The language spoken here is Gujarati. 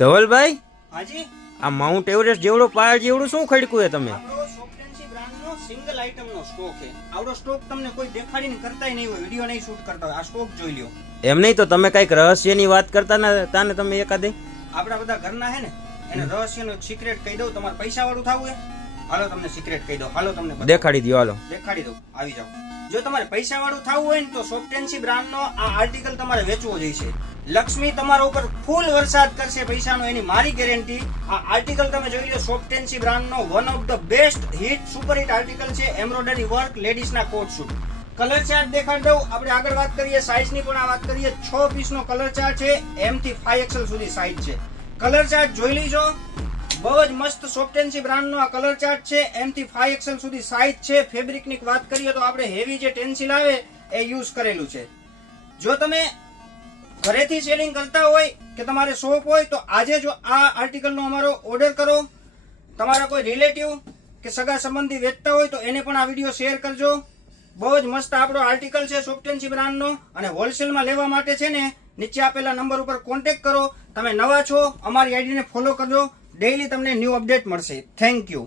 ધવલભાઈ, હાજી, આ માઉન્ટ એવરેસ્ટ જેવડો પહાડ જેવડું શું ખડક્યું હે તમે? આપણો સોફ્ટેન્સી બ્રાન્ડનો સિંગલ આઇટમનો સ્ટોક છે. આવડો સ્ટોક તમને કોઈ દેખાડીને કરતાય નહીં હોય, વિડિયો નહીં શૂટ કરતા હોય. આ સ્ટોક જોઈ લ્યો. એમ નહીં તો તમે કઈક રહસ્યની વાત કરતા ને તમે એકાદે આપણા બધા ઘરના હે ને, એને રહસ્યનો સિક્રેટ કહી દઉં. તમારે પૈસા વાળું થવું હે, હાલો તમને સિક્રેટ કહી દઉં. હાલો તમને દેખાડી દો. હાલો દેખાડી દઉં, આવી જાઓ. જો તમારે પૈસા વાળું થવું હોય ને તો સોફ્ટેન્સી બ્રાન્ડનો આ આર્ટિકલ તમારે વેચવો જોઈશે. લક્ષ્મી તમારા ઉપર ફૂલ વરસાદ કરશે પૈસાનો, એની મારી ગેરંટી. આ આર્ટિકલ તમે જોઈ લો, સોફ્ટેન્સી બ્રાન્ડનો one of the best hit super hit article છે. એમ્બ્રોઇડરી વર્ક, લેડીઝના કોટ શૂટ. કલર ચાર્ટ દેખાડી દઉં. આપણે આગળ વાત કરીએ સાઇઝની પણ વાત કરીએ. 6 પીસનો કલર ચાર્ટ છે. M થી 5XL સુધી સાઇઝ છે. કલર ચાર્ટ જોઈ લીજો. બહુ જ મસ્ત સોફ્ટેન્સી બ્રાન્ડનો આ કલર ચાર્ટ છે. M થી 5XL સુધી સાઇઝ છે. ફેબ્રિકની વાત કરીએ તો આપણે હેવી જે ટેન્સિલ આવે એ યુઝ કરેલું છે. જો તમે ઘરેથી સેલિંગ કરતા હોય કે તમારે શોપ હોય તો આજે જો આ આર્ટિકલનો અમારો ઓર્ડર કરો. તમારા કોઈ રિલેટિવ કે સગા સંબંધી વેચતા હોય તો એને પણ આ વિડીયો શેર કરજો. બહુ જ મસ્ત આપણો આર્ટિકલ છે સોફ્ટેન્સી બ્રાન્ડનો. અને હોલસેલમાં લેવા માટે છે ને, નીચે આપેલા નંબર ઉપર કોન્ટેક્ટ કરો. તમે નવા છો, અમારી આઈડીને ફોલો કરજો. ડેઈલી તમને ન્યૂ અપડેટ મળશે. Thank you.